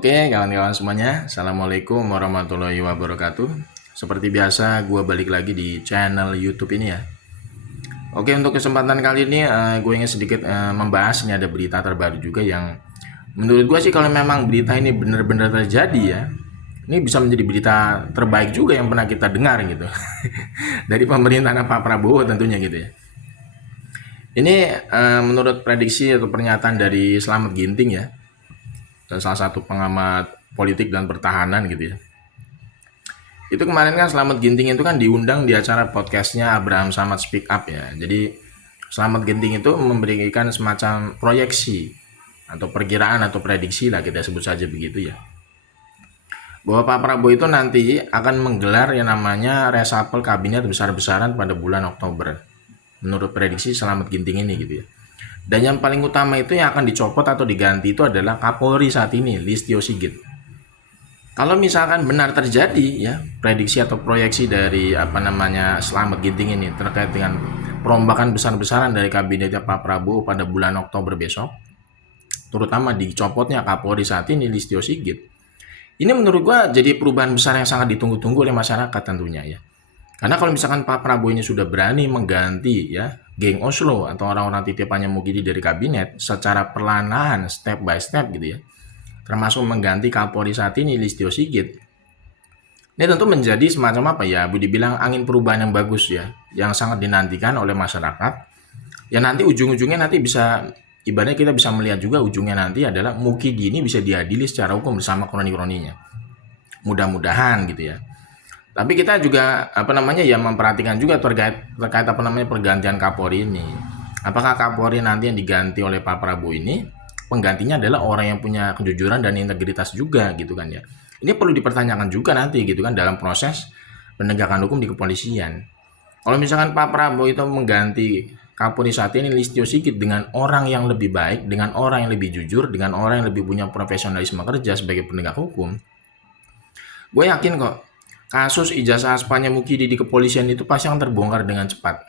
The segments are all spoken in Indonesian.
Oke, kawan-kawan semuanya, Assalamualaikum warahmatullahi wabarakatuh. Seperti biasa, gue balik lagi di channel YouTube ini ya. Oke, untuk kesempatan kali ini, gue ingin sedikit membahas. Ini ada berita terbaru juga yang menurut gue sih kalau memang berita ini benar-benar terjadi ya, ini bisa menjadi berita terbaik juga yang pernah kita dengar gitu. Dari pemerintahan Pak Prabowo tentunya gitu ya. Ini menurut prediksi atau pernyataan dari Slamet Ginting ya, salah satu pengamat politik dan pertahanan gitu ya. Itu kemarin kan Slamet Ginting itu kan diundang di acara podcastnya Abraham Samad Speak Up ya. Jadi Slamet Ginting itu memberikan semacam proyeksi atau perkiraan atau prediksi lah kita sebut saja begitu ya. Bahwa Pak Prabowo itu nanti akan menggelar yang namanya reshuffle kabinet besar-besaran pada bulan Oktober. Menurut prediksi Slamet Ginting ini gitu ya. Dan yang paling utama itu yang akan dicopot atau diganti itu adalah Kapolri saat ini, Listio Sigit. Kalau misalkan benar terjadi ya prediksi atau proyeksi dari Slamet Ginting ini terkait dengan perombakan besar-besaran dari kabinetnya Pak Prabowo pada bulan Oktober besok, terutama dicopotnya Kapolri saat ini Listio Sigit. Ini menurut gua jadi perubahan besar yang sangat ditunggu-tunggu oleh masyarakat tentunya ya. Karena kalau misalkan Pak Prabowo ini sudah berani mengganti ya geng Oslo atau orang-orang titipannya Mukidi dari kabinet secara perlahan-lahan, step by step gitu ya, termasuk mengganti Kapolri saat ini Listio Sigit. Ini tentu menjadi semacam dibilang angin perubahan yang bagus ya, yang sangat dinantikan oleh masyarakat. Ya nanti ujung-ujungnya nanti bisa, ibaratnya kita bisa melihat juga ujungnya nanti adalah Mukidi ini bisa diadili secara hukum bersama kroni-kroninya. Mudah-mudahan gitu ya. Tapi kita juga memperhatikan juga terkait pergantian Kapolri ini. Apakah Kapolri nanti yang diganti oleh Pak Prabowo ini penggantinya adalah orang yang punya kejujuran dan integritas juga gitu kan ya. Ini perlu dipertanyakan juga nanti gitu kan dalam proses penegakan hukum di kepolisian. Kalau misalkan Pak Prabowo itu mengganti Kapolri saat ini Listio Sigit dengan orang yang lebih baik, dengan orang yang lebih jujur, dengan orang yang lebih punya profesionalisme kerja sebagai penegak hukum, gue yakin kok kasus ijazah aspanya Mukidi di kepolisian itu pasti akan terbongkar dengan cepat.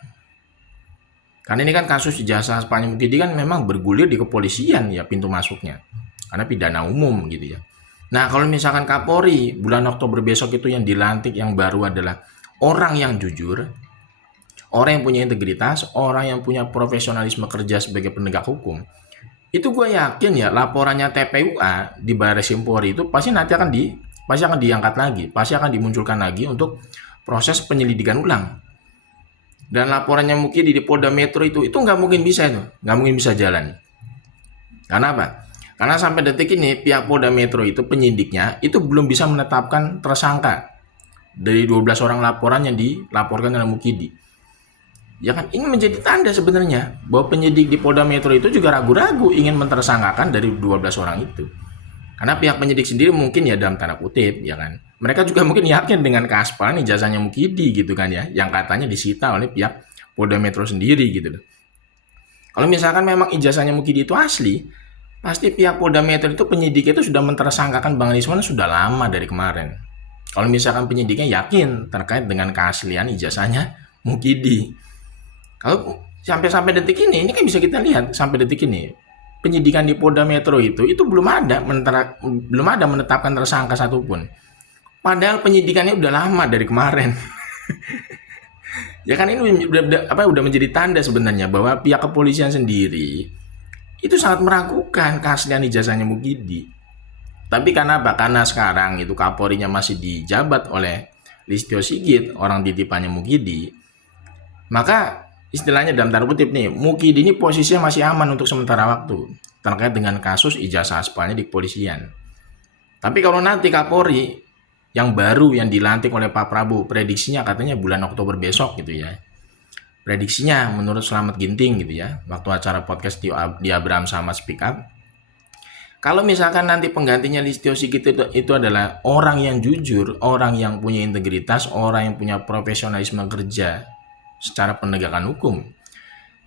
Karena ini kan kasus ijazah aspanya Mukidi kan memang bergulir di kepolisian ya pintu masuknya. Karena pidana umum gitu ya. Nah kalau misalkan Kapolri bulan Oktober besok itu yang dilantik yang baru adalah orang yang jujur, orang yang punya integritas, orang yang punya profesionalisme kerja sebagai penegak hukum, itu gue yakin ya laporannya TPUA di Barreskrim Polri itu pasti nanti akan diangkat lagi, pasti akan dimunculkan lagi untuk proses penyelidikan ulang. Dan laporannya Mukidi di Polda Metro itu nggak mungkin bisa jalan. Karena apa? Karena sampai detik ini pihak Polda Metro itu penyidiknya itu belum bisa menetapkan tersangka dari 12 orang laporan yang dilaporkan oleh Mukidi. Ya kan ini menjadi tanda sebenarnya bahwa penyidik di Polda Metro itu juga ragu-ragu ingin mentersangkakan dari 12 orang itu. Karena pihak penyidik sendiri mungkin ya dalam tanda kutip ya kan. Mereka juga mungkin yakin dengan keaspalan ijazahnya Mukidi gitu kan ya. Yang katanya disita oleh pihak Polda Metro sendiri gitu loh. Kalau misalkan memang ijazahnya Mukidi itu asli, pasti pihak Polda Metro itu penyidik itu sudah mentersangkakan Bang Lisman sudah lama dari kemarin. Kalau misalkan penyidiknya yakin terkait dengan keaslian ijazahnya Mukidi. Kalau sampai detik ini kan bisa kita lihat sampai detik ini penyidikan di Polda Metro itu belum ada menetapkan tersangka satupun. Padahal penyidikannya udah lama dari kemarin. Ya kan ini udah menjadi tanda sebenarnya bahwa pihak kepolisian sendiri itu sangat meragukan keaslian ijazahnya Mukidi. Tapi karena apa? Karena sekarang itu Kapolrinya masih dijabat oleh Listio Sigit, orang titipannya Mukidi. Maka istilahnya dalam tanda kutip nih, Mukidi ini posisinya masih aman untuk sementara waktu terkait dengan kasus ijazah aspalnya di kepolisian. Tapi kalau nanti Kapolri yang baru yang dilantik oleh Pak Prabowo, prediksinya katanya bulan Oktober besok gitu ya. Prediksinya menurut Slamet Ginting gitu ya, waktu acara podcast di Abraham Samad Speak Up. Kalau misalkan nanti penggantinya Listio Sigit itu adalah orang yang jujur, orang yang punya integritas, orang yang punya profesionalisme kerja secara penegakan hukum,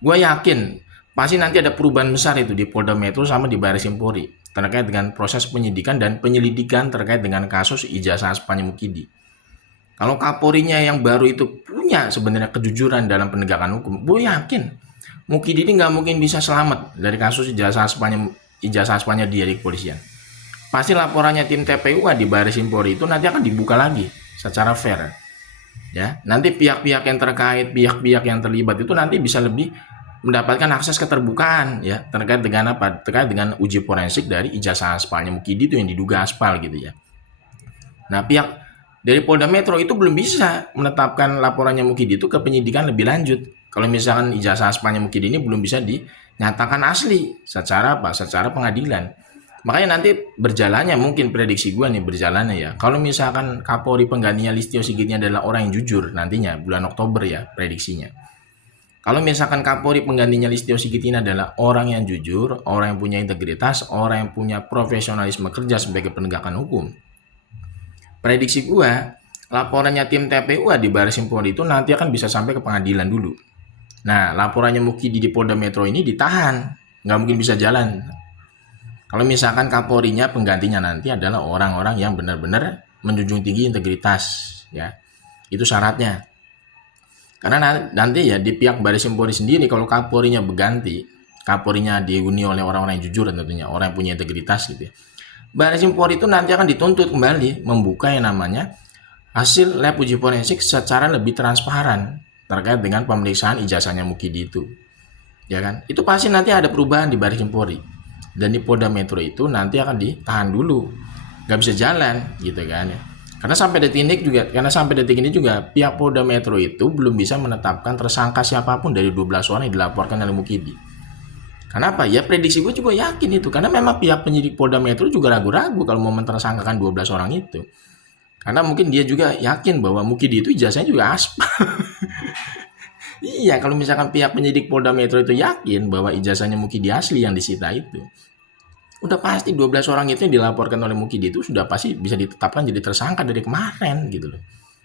gue yakin pasti nanti ada perubahan besar itu di Polda Metro sama di Barreskrim Polri terkait dengan proses penyidikan dan penyelidikan terkait dengan kasus ijazah aspanya Mukidi. Kalau Kapolrinya yang baru itu punya sebenarnya kejujuran dalam penegakan hukum, gue yakin Mukidi ini nggak mungkin bisa selamat dari kasus ijazah aspanya dia di kepolisian. pasti laporannya tim TPUA di Baris Krim Polri itu nanti akan dibuka lagi secara fair. Ya, nanti pihak-pihak yang terkait, pihak-pihak yang terlibat itu nanti bisa lebih mendapatkan akses keterbukaan ya terkait dengan apa? Terkait dengan uji forensik dari ijazah aspalnya Mukidi itu yang diduga aspal gitu ya. Nah, pihak dari Polda Metro itu belum bisa menetapkan laporannya Mukidi itu ke penyidikan lebih lanjut. Kalau misalkan ijazah aspalnya Mukidi ini belum bisa dinyatakan asli secara apa? Secara pengadilan. Makanya nanti berjalannya mungkin prediksi gue nih berjalannya ya. Kalau misalkan Kapolri penggantinya Listio Sigit ini adalah orang yang jujur nantinya bulan Oktober ya prediksinya. Kalau misalkan Kapolri penggantinya Listio Sigit ini adalah orang yang jujur, orang yang punya integritas, orang yang punya profesionalisme kerja sebagai penegakan hukum. Prediksi gua, laporannya tim TPUA di Baris Krim Polri itu nanti akan bisa sampai ke pengadilan dulu. Nah, laporannya Mukidi di Polda Metro ini ditahan, nggak mungkin bisa jalan. Kalau misalkan Kapolrinya penggantinya nanti adalah orang-orang yang benar-benar menjunjung tinggi integritas, ya, itu syaratnya. Karena nanti ya di pihak Baris Krim Polri sendiri kalau Kapolrinya berganti, Kapolrinya dihuni oleh orang-orang yang jujur tentunya, orang yang punya integritas gitu ya. Baris Krim Polri itu nanti akan dituntut kembali membuka yang namanya hasil lab uji forensik secara lebih transparan terkait dengan pemeriksaan ijazahnya Mukidi itu. Ya kan? Itu pasti nanti ada perubahan di Baris Krim Polri. Dan di Polda Metro itu nanti akan ditahan dulu. Nggak bisa jalan gitu kan ya. Karena sampai detik ini juga pihak Polda Metro itu belum bisa menetapkan tersangka siapapun dari 12 orang yang dilaporkan oleh Mukidi. Kenapa? Ya prediksi gue juga yakin itu. Karena memang pihak penyidik Polda Metro juga ragu-ragu kalau mau mentersangkakan 12 orang itu. Karena mungkin dia juga yakin bahwa Mukidi itu ijazahnya juga aspal. Iya, kalau misalkan pihak penyidik Polda Metro itu yakin bahwa ijazahnya Mukidi asli yang disita itu, udah pasti 12 orang itu yang dilaporkan oleh Mukidi itu sudah pasti bisa ditetapkan jadi tersangka dari kemarin gitu loh.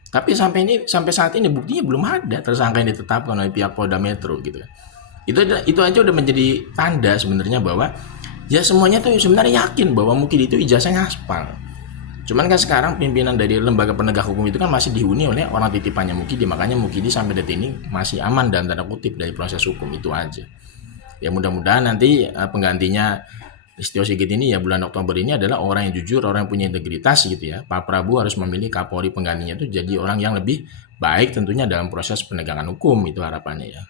Tapi sampai saat ini buktinya belum ada tersangka yang ditetapkan oleh pihak Polda Metro gitu. Itu aja udah menjadi tanda sebenarnya bahwa ya semuanya tuh sebenarnya yakin bahwa Mukidi itu ijazahnya aspal. Cuman kan sekarang pimpinan dari lembaga penegak hukum itu kan masih dihuni oleh orang titipannya Mukidi, makanya Mukidi sampai detik ini masih aman dalam tanda kutip dari proses hukum itu aja. Ya mudah-mudahan nanti penggantinya Listio Sigit ini ya bulan Oktober ini adalah orang yang jujur, orang yang punya integritas gitu ya. Pak Prabowo harus memilih Kapolri penggantinya itu jadi orang yang lebih baik tentunya dalam proses penegakan hukum, itu harapannya ya.